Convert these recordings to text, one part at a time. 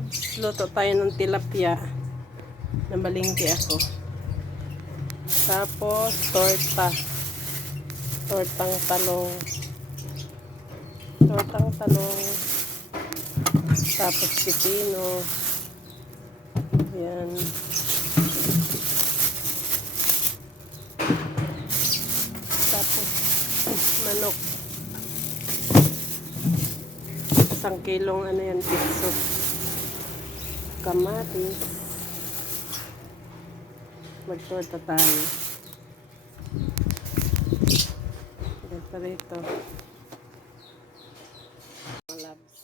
loves, luto tayo ng tilapia. Nabalingki ako. Tapos, torta. Tortang talong. Tortang talong. Tapos, pipino. Yan. Tapos, manok. Isang kilong ano yan, piso. Kamatis. Magtorta tayo. Ito rito. Mga labs.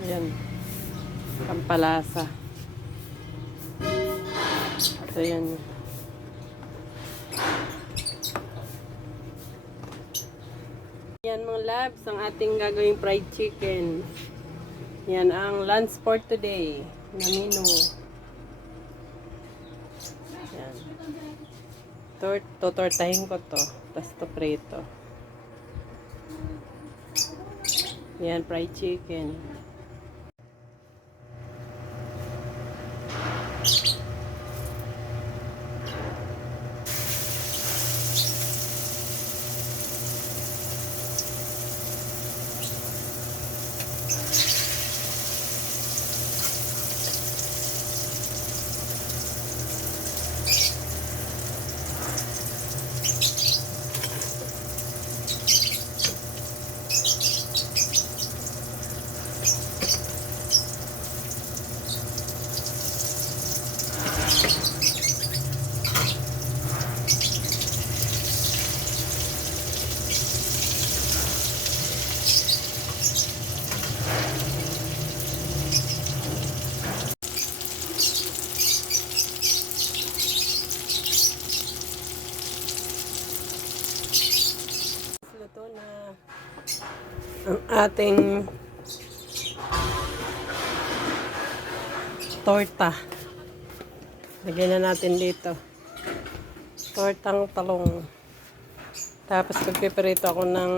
Ayan. Ayan. Pampalasa. So, yan. Yan mga labs, ang ating gagawing fried chicken. Yan ang lunch for today na menu. Yan. Tor tutortahin ko to. Tapos to prito. Yan, fried chicken. Luto na ang ating torta. Lagyan na natin dito. Tortang talong. Tapos magpiperito ako ng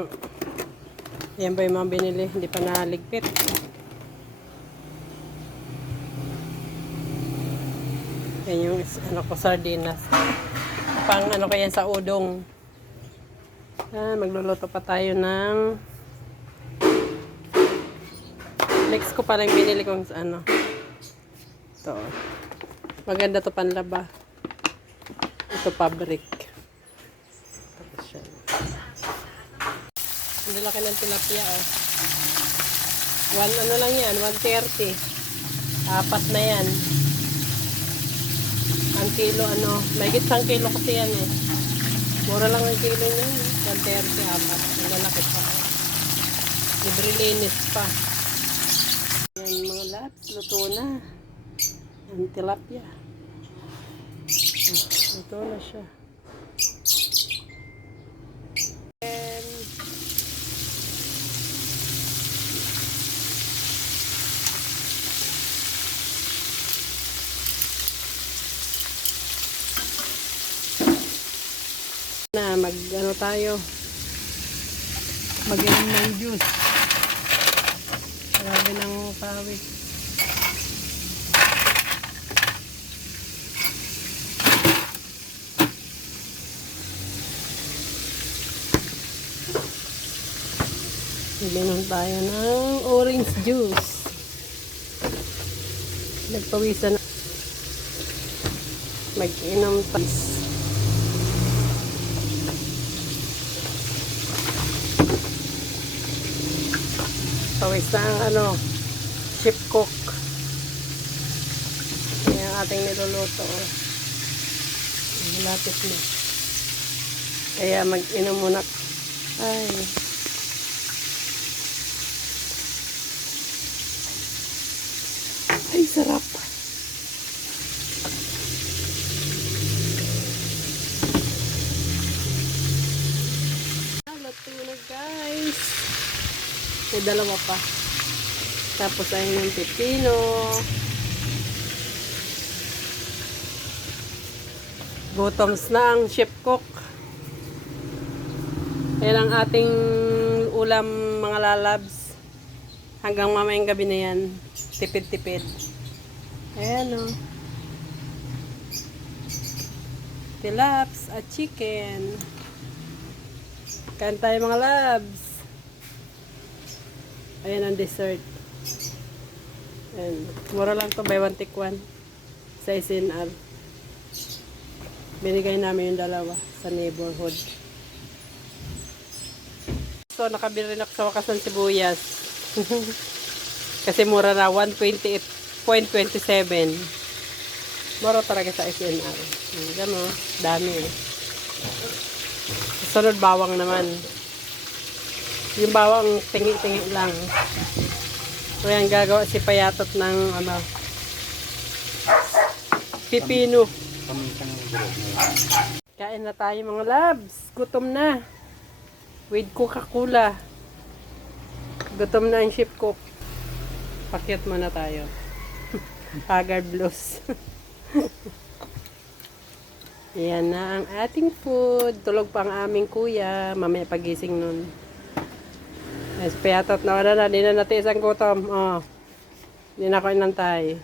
yan ba yung mga binili? Hindi pa naligpit. Yan yung ano ko, sardinas. Pang ano ko yan sa udong. Ah, magluluto pa tayo ng next ko pala yung binili kong ano. Ito. Maganda to panlaba. Ito fabric. Tapos siya. Ang laki ng tilapia oh. One ano lang yan, 130. Apat na yan. Ang kilo ano, may isang kilo kasi yan eh. Mura lang ang kilo niya. 130 apat. Ang lalaki pa. Libre linis pa. Yan mga laps. Luto na. Ang tilapia. Luto na siya. Na mag ano tayo mag ng juice grabe ng pawis Ibinom tayo ng orange juice. Nagpawisan. Mag-inom tayo Pawis na ano, chip cook. Yan ang ating niluluto. Lapit na. Kaya mag-inom muna Ay. Ay, sarap. Luto na guys. May dalawa pa. Tapos ayun yung pipino. Gutoms na ang chef cook. Yan ang ating ulam mga lalabs. Hanggang mamayang gabi na yan. Tipid-tipid. Ayan o. Tilaps at chicken. Kain tayo mga labs. Ayan ang dessert. Ayan. Mura lang to buy one take one. Sa SNR. Binigay namin yung dalawa sa neighborhood. So, nakabili ako sa wakas ng sibuyas. Kasi mura na, 128.27. Mura talaga sa SNR. Diyan o, dami eh. Sunod bawang naman. Yung bawang tingi-tingi lang. So yan, gagawa si Payatot ng ano, pipino. Kain na tayo mga labs. Gutom na. With Coca-Cola. Gutom na ang ship cook. Pakyat muna tayo. Haggard blues. Yan na ang ating food. Tulog pa ang aming kuya. Mamaya pagising nun. Yes, payatot na wala na. Di na natin isang gutom. Oh. Di na ako inantay.